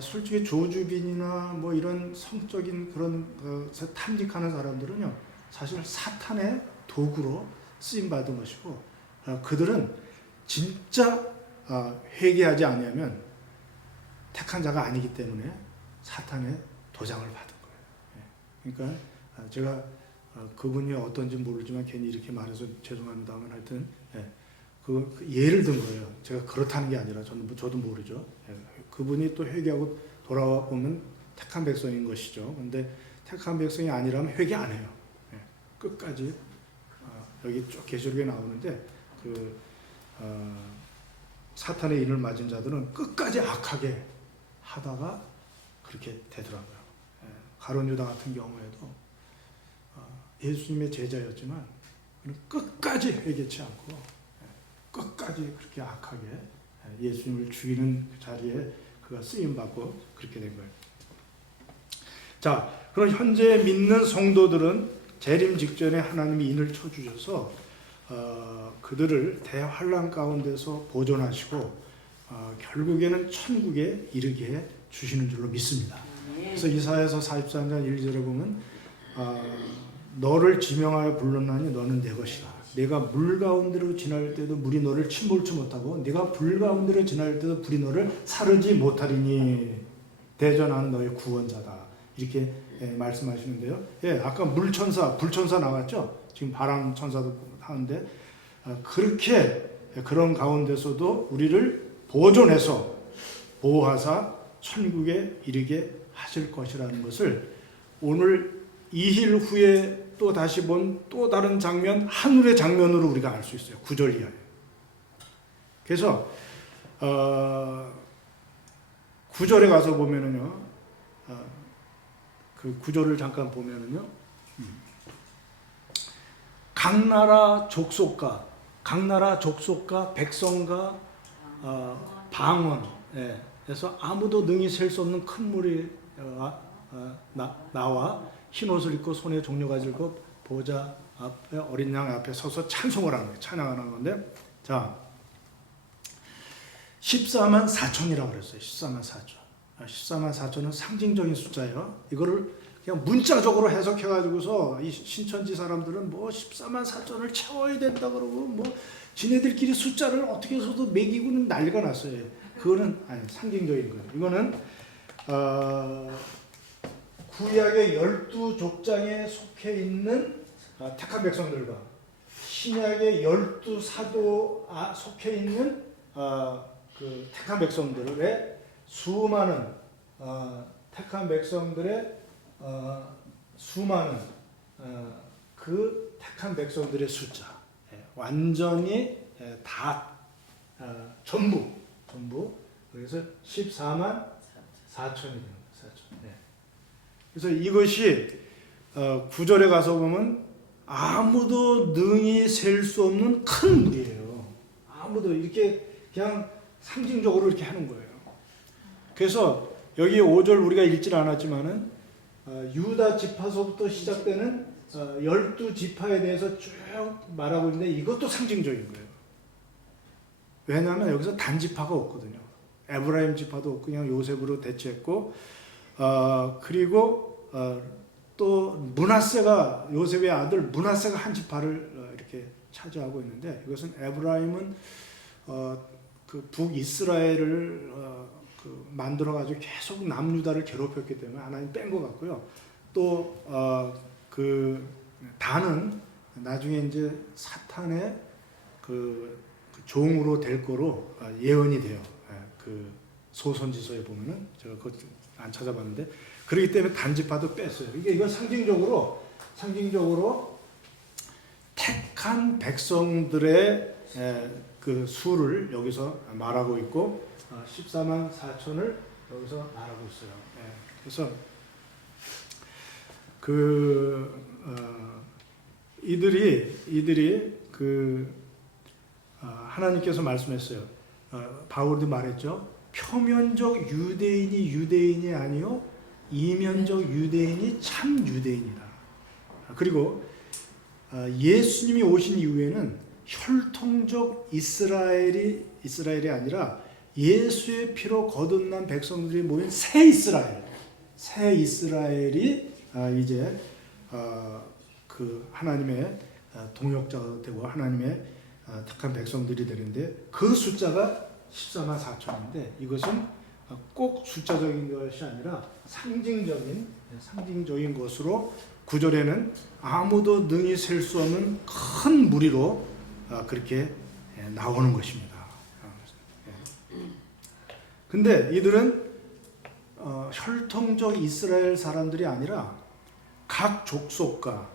솔직히 조주빈이나 뭐 이런 성적인 그런 것에 탐닉하는 사람들은요 사실 사탄의 도구로 쓰임 받은 것이고 그들은 진짜 회개하지 아니하면 택한 자가 아니기 때문에 사탄의 도장을 받은 거예요. 그러니까 제가 그분이 어떤지 모르지만 괜히 이렇게 말해서 죄송합니다만 하여튼 그 예를 든 거예요. 제가 그렇다는 게 아니라 저도 모르죠. 그분이 또 회개하고 돌아와 보면 택한 백성인 것이죠. 근데 택한 백성이 아니라면 회개 안 해요. 끝까지 여기 쭉 계시록에 나오는데 사탄의 인을 맞은 자들은 끝까지 악하게 하다가 그렇게 되더라고요. 가룟 유다 같은 경우에도 예수님의 제자였지만 끝까지 회개치 않고 끝까지 그렇게 악하게 예수님을 죽이는 그 자리에 그가 쓰임받고 그렇게 된 거예요. 자, 그럼 현재 믿는 성도들은 재림 직전에 하나님이 인을 쳐주셔서 그들을 대환란 가운데서 보존하시고 결국에는 천국에 이르게 해 주시는 줄로 믿습니다. 그래서 이사야서 44장 1절에 보면 너를 지명하여 불렀나니 너는 내 것이라. 내가 물 가운데로 지날 때도 물이 너를 침몰치 못하고 네가 불 가운데로 지날 때도 불이 너를 사르지 못하리니 대전하는 너의 구원자다. 이렇게 말씀하시는데요. 아까 물천사, 불천사 나왔죠. 지금 바람천사도 하는데 그렇게 그런 가운데서도 우리를 보존해서 보호하사 천국에 이르게 하실 것이라는 것을 오늘 2일 후에 또 다시 본 또 다른 장면, 하늘의 장면으로 우리가 알 수 있어요. 9절 이하에. 그래서 9절에 가서 보면은요, 그 9절을 잠깐 보면은요, 각 나라 족속과 백성과 방언, 그래서 아무도 능히 셀 수 없는 큰 물이 나와 흰 옷을 입고 손에 종려가 들고 보좌 앞에 어린 양 앞에 서서 찬송을 하는 거예요. 찬양하는 건데, 자 14만 4천이라고 그랬어요. 14만 4천. 14만 4천은 상징적인 숫자예요. 이거를 그냥 문자적으로 해석해가지고서 이 신천지 사람들은 뭐 14만 4천을 채워야 된다 그러고 뭐 지네들끼리 숫자를 어떻게 해서도 매기고는 난리가 났어요. 그거는 아니 상징적인 거예요. 이거는 구약의 12족장에 속해 있는 택한 백성들과 신약의 12사도 속해 있는 그 택한 백성들의 수많은 택한 백성들의 수많은 그 택한 백성들의 숫자, 완전히 다 전부 그래서 14만 4천이 되는 거예요. 4천. 그래서 이것이 9절에 가서 보면 아무도 능히 셀 수 없는 큰 물이에요. 아무도 이렇게 그냥 상징적으로 이렇게 하는 거예요. 그래서 여기 5절 우리가 읽질 않았지만은 유다 지파서부터 시작되는 12지파에 대해서 쭉 말하고 있는데 이것도 상징적인 거예요. 왜냐하면 여기서 단지파가 없거든요. 에브라임 지파도 없고 그냥 요셉으로 대체했고 그리고 또 므낫세가 요셉의 아들 므낫세가 한 지파를 이렇게 차지하고 있는데 이것은 에브라임은 그 북이스라엘을 그 만들어 가지고 계속 남유다를 괴롭혔기 때문에 하나님 뺀 것 같고요. 또 그 단은 나중에 이제 사탄의 그 종으로 될 거로 예언이 돼요. 그 소선지서에 보면은 제가 그것 안 찾아봤는데 그렇기 때문에 단지파도 뺐어요. 이건 상징적으로 택한 백성들의 그 수를 여기서 말하고 있고 14만 4천을 여기서 말하고 있어요. 그래서 이들이 하나님께서 말씀했어요. 바울도 말했죠. 표면적 유대인이 아니요 이면적 유대인이 참 유대인이다. 그리고 예수님이 오신 이후에는 혈통적 이스라엘이 아니라 예수의 피로 거듭난 백성들이 모인 새 이스라엘이 이제 그 하나님의 동역자가 되고 하나님의 택한 백성들이 되는데 그 숫자가 14만 4천인데 이것은 꼭 숫자적인 것이 아니라 상징적인 것으로 9절에는 아무도 능히 셀 수 없는 큰 무리로 그렇게 나오는 것입니다. 근데 이들은 혈통적 이스라엘 사람들이 아니라 각 족속과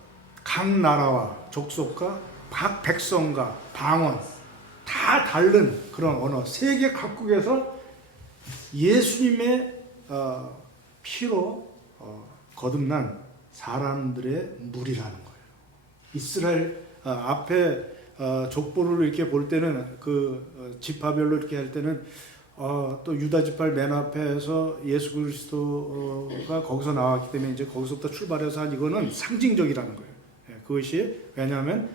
각 나라와 족속과 각 백성과 방언 다 다른 그런 언어, 세계 각국에서 예수님의 피로 거듭난 사람들의 무리라는 거예요. 이스라엘 앞에 족보를 이렇게 볼 때는 그 지파별로 이렇게 할 때는 또 유다 지파 맨 앞에서 예수 그리스도가 거기서 나왔기 때문에 이제 거기서부터 출발해서 한 이거는 상징적이라는 거예요. 그것이 왜냐하면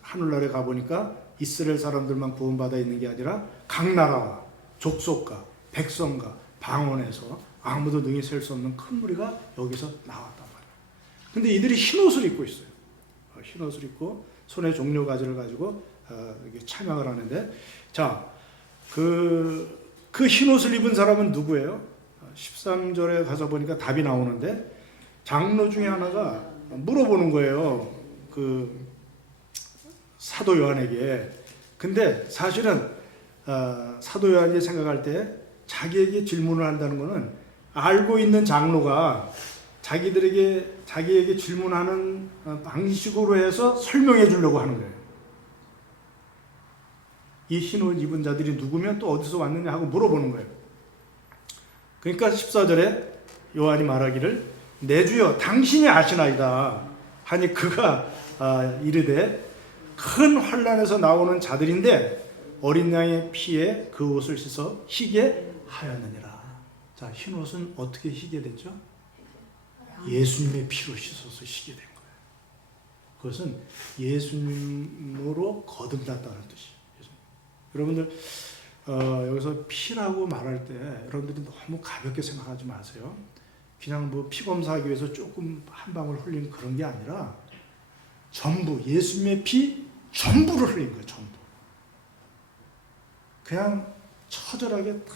하늘나라에 가보니까 이스라엘 사람들만 구원받아 있는 게 아니라 각 나라와 족속과 백성과 방언에서 아무도 능히 셀 수 없는 큰 무리가 여기서 나왔단 말이에요. 근데 이들이 흰옷을 입고 있어요. 흰옷을 입고 손에 종려 가지를 가지고 이렇게 찬양을 하는데, 자, 그 흰옷을 입은 사람은 누구예요? 13절에 가서 보니까 답이 나오는데 장로 중에 하나가 물어보는 거예요. 그 사도 요한에게. 근데 사실은 사도 요한이 생각할 때 자기에게 질문을 한다는 것은 알고 있는 장로가 자기에게 질문하는 방식으로 해서 설명해 주려고 하는 거예요. 이 흰옷 입은 자들이 누구면 또 어디서 왔느냐 하고 물어보는 거예요. 그러니까 14절에 요한이 말하기를 내 주여 당신이 아시나이다 하니 그가 이르되 큰 환난에서 나오는 자들인데 어린 양의 피에 그 옷을 씻어 희게 하였느니라. 자, 흰옷은 어떻게 희게 됐죠? 예수님의 피로 씻어서 희게 된 거예요. 그것은 예수님으로 거듭났다는 뜻이에요. 여러분들 여기서 피라고 말할 때 여러분들이 너무 가볍게 생각하지 마세요. 그냥 뭐 피 검사하기 위해서 조금 한 방울 흘린 그런 게 아니라 전부 예수님의 피 전부를 흘린 거예요. 전부. 그냥 처절하게 다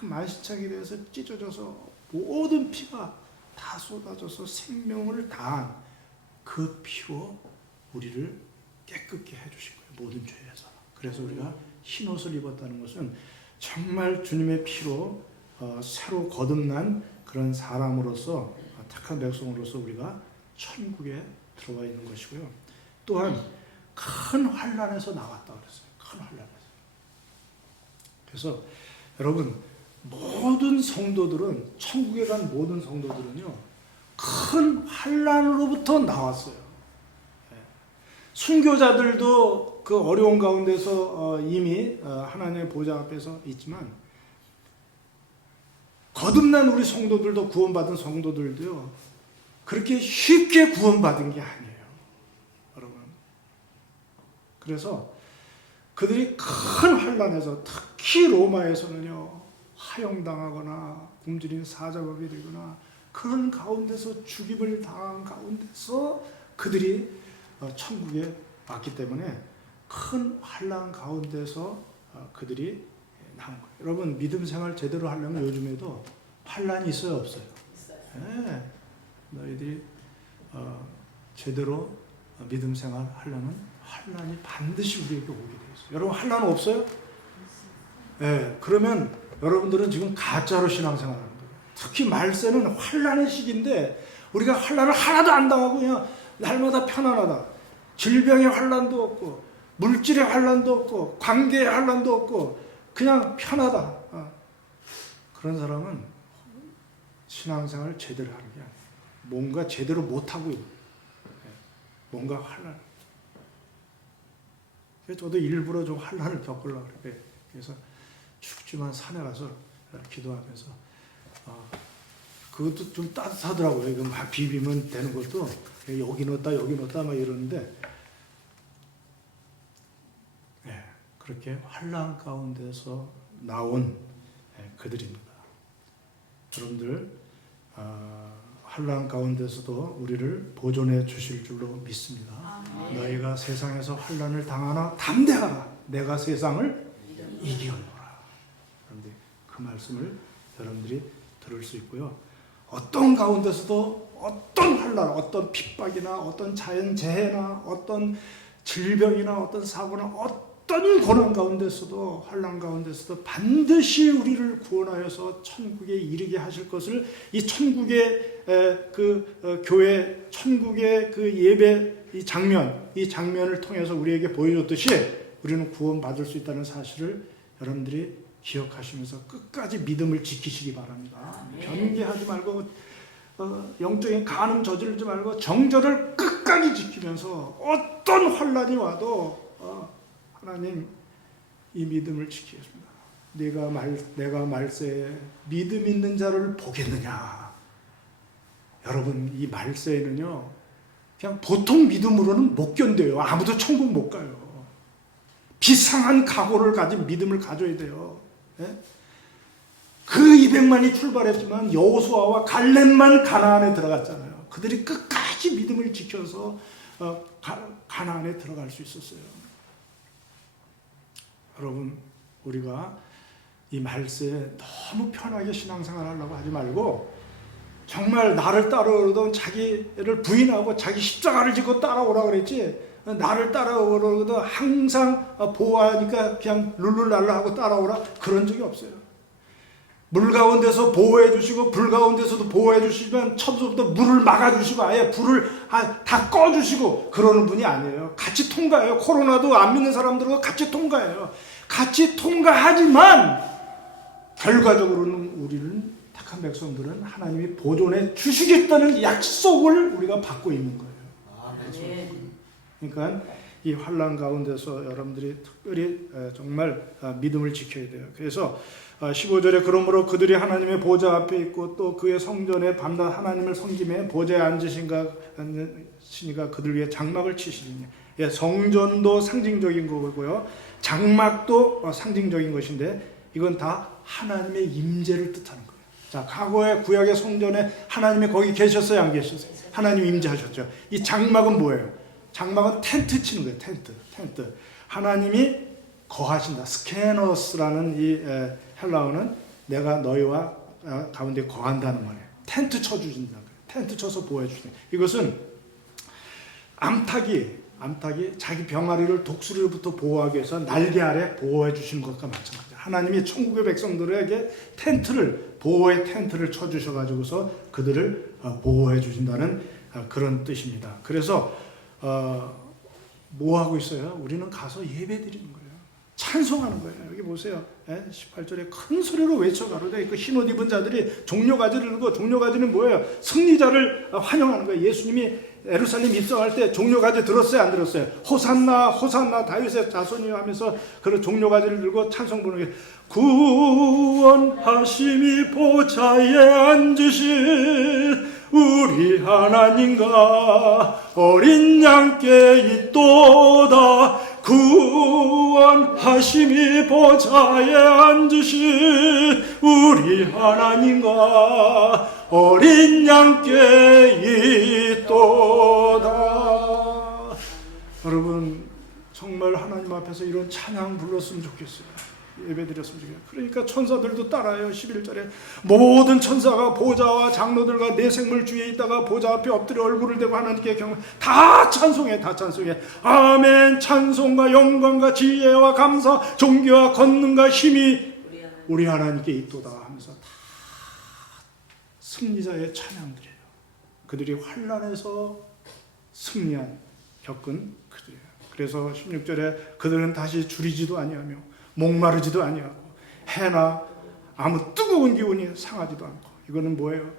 만신창이 되어서 찢어져서 모든 피가 다 쏟아져서 생명을 다한 그 피로 우리를 깨끗게 해주신 거예요. 모든 죄에서. 그래서 우리가 흰옷을 입었다는 것은 정말 주님의 피로 새로 거듭난 그런 사람으로서 택한 백성으로서 우리가 천국에 들어와 있는 것이고요. 또한 큰 환난에서 나왔다 그랬어요. 큰 환난에서. 그래서 여러분 모든 성도들은 천국에 간 모든 성도들은요 큰 환난으로부터 나왔어요. 순교자들도 그 어려운 가운데서 이미 하나님의 보좌 앞에서 있지만 거듭난 우리 성도들도 구원받은 성도들도요 그렇게 쉽게 구원받은 게 아니에요. 여러분. 그래서 그들이 큰 환난에서 특히 로마에서는요 화형당하거나 굶주린 사자밥이 되거나 그런 가운데서 죽임을 당한 가운데서 그들이 천국에 왔기 때문에 큰 환난 가운데서 그들이 나온 거예요. 여러분 믿음 생활 제대로 하려면 요즘에도 환난이 있어요, 없어요? 있어요. 네. 너희들이 제대로 믿음 생활 하려면 환난이 반드시 우리에게 오게 돼 있어요. 여러분 환난 없어요? 네. 그러면 여러분들은 지금 가짜로 신앙생활하는 거예요. 특히 말세는 환난의 시기인데 우리가 환난을 하나도 안 당하고 그냥 날마다 편안하다. 질병의 환난도 없고 물질의 환난도 없고 관계의 환난도 없고 그냥 편하다. 그런 사람은 신앙생활을 제대로 하는 게 아니에요. 뭔가 제대로 못하고 있는 뭔가 환난. 그래서 저도 일부러 좀 환난을 겪으려고 그래요. 그래서 춥지만 산에 가서 기도하면서 그것도 좀 따뜻하더라고요. 이거 막 비비면 되는 것도 여기 넣었다 여기 넣었다 막 이러는데 그렇게 환난 가운데서 나온 그들입니다. 여러분들 환난 가운데서도 우리를 보존해 주실 줄로 믿습니다. 너희가 세상에서 환난을 당하나 담대하라. 내가 세상을 이기었노라. 그런데 그 말씀을 여러분들이 들을 수 있고요. 어떤 가운데서도 어떤 환난, 어떤 핍박이나 어떤 자연재해나 어떤 질병이나 어떤 사고나 어떤 어떤 고난 가운데서도 환난 가운데서도 반드시 우리를 구원하여서 천국에 이르게 하실 것을 이 천국의 교회 천국의 그 예배 이 장면을 통해서 우리에게 보여줬듯이 우리는 구원받을 수 있다는 사실을 여러분들이 기억하시면서 끝까지 믿음을 지키시기 바랍니다. 변개하지 말고 영적인 간음 저지르지 말고 정절을 끝까지 지키면서 어떤 환난이 와도 하나님 이 믿음을 지키겠습니다. 내가 말세에 믿음 있는 자를 보겠느냐. 여러분 이 말세에는요 그냥 보통 믿음으로는 못 견뎌요. 아무도 천국 못 가요. 비상한 각오를 가진 믿음을 가져야 돼요. 예? 그 200만이 출발했지만 여호수아와 갈렙만 가나안에 들어갔잖아요. 그들이 끝까지 믿음을 지켜서 가나안에 들어갈 수 있었어요. 여러분 우리가 이 말세에 너무 편하게 신앙생활 하려고 하지 말고 정말 나를 따라오던 자기를 부인하고 자기 십자가를 지고 따라오라 그랬지 나를 따라오거든 항상 보호하니까 그냥 룰루랄라 하고 따라오라 그런 적이 없어요. 물 가운데서 보호해 주시고 불 가운데서도 보호해 주시지만 처음부터 물을 막아 주시고 아예 불을 다 꺼 주시고 그러는 분이 아니에요. 같이 통과해요. 코로나도 안 믿는 사람들과 같이 통과해요. 같이 통과하지만 결과적으로는 우리는 택한 백성들은 하나님이 보존해 주시겠다는 약속을 우리가 받고 있는 거예요. 그러니까 이 환난 가운데서 여러분들이 특별히 정말 믿음을 지켜야 돼요. 그래서 15절에 그러므로 그들이 하나님의 보좌 앞에 있고 또 그의 성전에 밤낮 하나님을 섬기며 보좌에 앉으시니까 그들 위해 장막을 치시리니 예, 성전도 상징적인 거고요. 장막도 상징적인 것인데 이건 다 하나님의 임재를 뜻하는 거예요. 자, 과거에 구약의 성전에 하나님이 거기 계셨어요, 안 계셨어요? 하나님 임재하셨죠. 이 장막은 뭐예요? 장막은 텐트 치는 거예요. 텐트. 하나님이 거하신다. 스케너스라는 이 헬라어는 내가 너희와 가운데 거한다는 말이에요. 텐트 쳐주신다는 거예요. 텐트 쳐서 보호해 주신다. 이것은 암탉이 자기 병아리를 독수리로부터 보호하기 위해서 날개 아래 보호해 주시는 것과 마찬가지예요. 하나님이 천국의 백성들에게 보호의 텐트를 쳐주셔가지고서 그들을 보호해 주신다는 그런 뜻입니다. 그래서 뭐 하고 있어요? 우리는 가서 예배 드리는 거예요. 찬송하는 거예요. 여기 보세요. 18절에 큰 소리로 외쳐가로되 그 흰옷 입은 자들이 종려가지를 들고 종려가지는 뭐예요? 승리자를 환영하는 거예요. 예수님이 예루살렘 입성할 때 종려가지 들었어요? 안 들었어요? 호산나 호산나 다윗의 자손이여 하면서 그런 종려가지를 들고 찬송 부르는 게 구원하심이 보좌에 앉으신 우리 하나님과 어린 양께 있도다. 구원하심이 보좌에 앉으신 우리 하나님과 어린 양께 있도다. 여러분 정말 하나님 앞에서 이런 찬양 불렀으면 좋겠어요. 예배드렸으면 좋겠어요. 그러니까 천사들도 따라요. 11절에 모든 천사가 보좌와 장로들과 내 생물 주위에 있다가 보좌 앞에 엎드려 얼굴을 대고 하나님께 다 찬송해. 아멘. 찬송과 영광과 지혜와 감사 존귀와 권능과 힘이 우리 하나님께 있도다 하면서 다 승리자의 찬양들이에요. 그들이 환난에서 겪은 그들이에요. 그래서 16절에 그들은 다시 줄이지도 아니하며 목마르지도 아니하고 해나 아무 뜨거운 기운이 상하지도 않고. 이거는 뭐예요?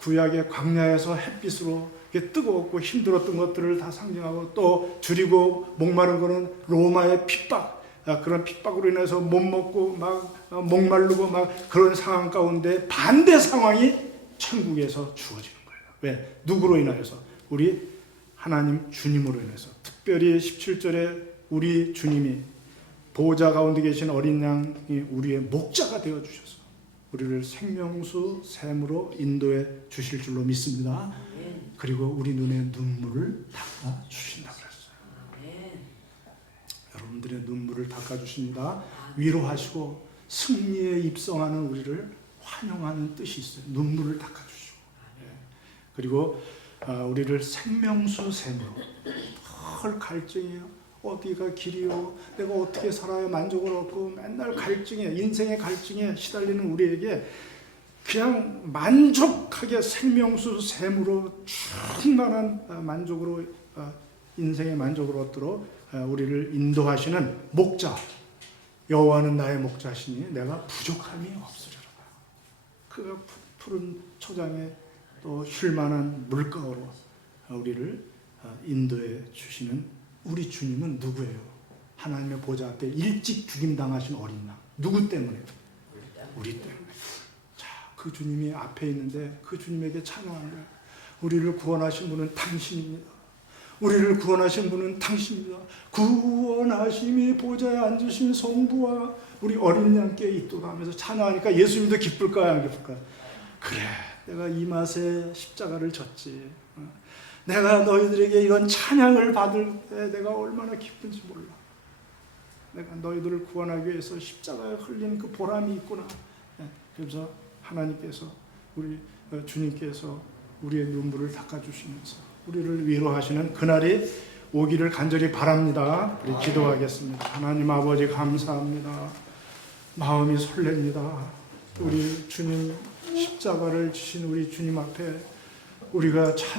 구약의 광야에서 햇빛으로 뜨거웠고 힘들었던 것들을 다 상징하고 또 줄이고 목마른 거는 로마의 핍박, 그런 핍박으로 인해서 못 먹고 막 목마르고 막 그런 상황 가운데 반대 상황이 천국에서 주어지는 거예요. 왜? 누구로 인하여서? 우리 하나님 주님으로 인해서. 특별히 17절에 우리 주님이 보호자 가운데 계신 어린 양이 우리의 목자가 되어 주셔서 우리를 생명수 샘으로 인도해 주실 줄로 믿습니다. 그리고 우리 눈에 눈물을 닦아 주신다 그랬어요. 여러분들의 눈물을 닦아 주십니다. 위로하시고 승리에 입성하는 우리를 환영하는 뜻이 있어요. 눈물을 닦아 주시고. 그리고 우리를 생명수 샘으로 늘 갈증이에요. 어디가 길이요? 내가 어떻게 살아야 만족을 얻고 맨날 갈증에 인생의 갈증에 시달리는 우리에게 그냥 만족하게 생명수 샘으로 충만한 만족으로 인생의 만족을 얻도록 우리를 인도하시는 목자 여호와는 나의 목자시니 내가 부족함이 없으리라. 그가 푸른 초장에 또 쉴만한 물가로 우리를 인도해 주시는 우리 주님은 누구예요? 하나님의 보좌 앞에 일찍 죽임당하신 어린 양. 누구 때문에? 우리 때문에. 자, 그 주님이 앞에 있는데 그 주님에게 찬양하는 거예요. 우리를 구원하신 분은 당신입니다. 우리를 구원하신 분은 당신입니다. 구원하심이 보좌에 앉으신 성부와 우리 어린 양께 있도다 하면서 찬양하니까 예수님도 기쁠까요? 안 기쁠까요? 그래, 내가 이 맛에 십자가를 졌지. 내가 너희들에게 이런 찬양을 받을 때 내가 얼마나 기쁜지 몰라. 내가 너희들을 구원하기 위해서 십자가에 흘린 그 보람이 있구나. 그래서 하나님께서 우리 주님께서 우리의 눈물을 닦아주시면서 우리를 위로하시는 그날이 오기를 간절히 바랍니다. 우리 기도하겠습니다. 하나님 아버지 감사합니다. 마음이 설렙니다. 우리 주님 십자가를 지신 우리 주님 앞에 우리가 찬양